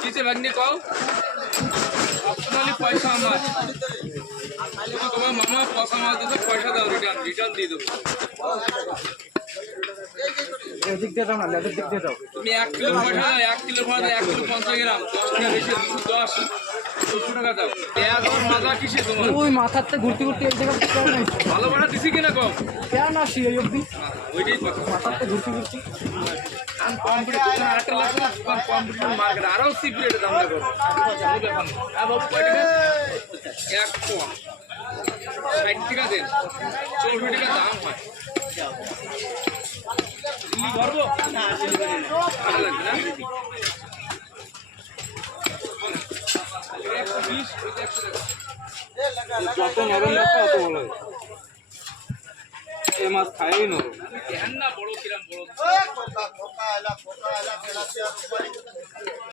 কিসে ভাগ্নে কও অপশনালি পয়সা আমার তোমার মামা পয়সা মাছ দিতে পয়সা দাও রিটার্ন দিয়ে দেবো দিক দিয়ে দাও না লেজের দিক দিয়ে দাও তুমি 1 কিলো পয়সা দাও 1 কিলো পয়সা 1 কিলো 50 গ্রাম 10 টাকা বেশি 210 200 টাকা দাও পেঁয়াজ আর মাজা কিসে তোমার ওই মাথাতে ঘুরতে ঘুরতে এই জায়গা কেন নাই ভালো ভাড়া দিছি কিনা কম কেন আসি এই অবধি ওইটাই কথা মাথাতে ঘুরতে ঘুরতে কম্পিটিশন আরেকটা লাগবে কম্পিটিশন মার্কেট আরো সিক্রেট দামটা করো হ্যাঁ বাবু কয় টাকা 1 পোয়া 60 টাকা দেন 64 টাকা দাম হয় দিল্লি ধরবো না ভালো লাগবে না 120 যত নরম রাখো অত ভালো এই মাছ খাই নরম ধ্যান না বড় কিরাম বড়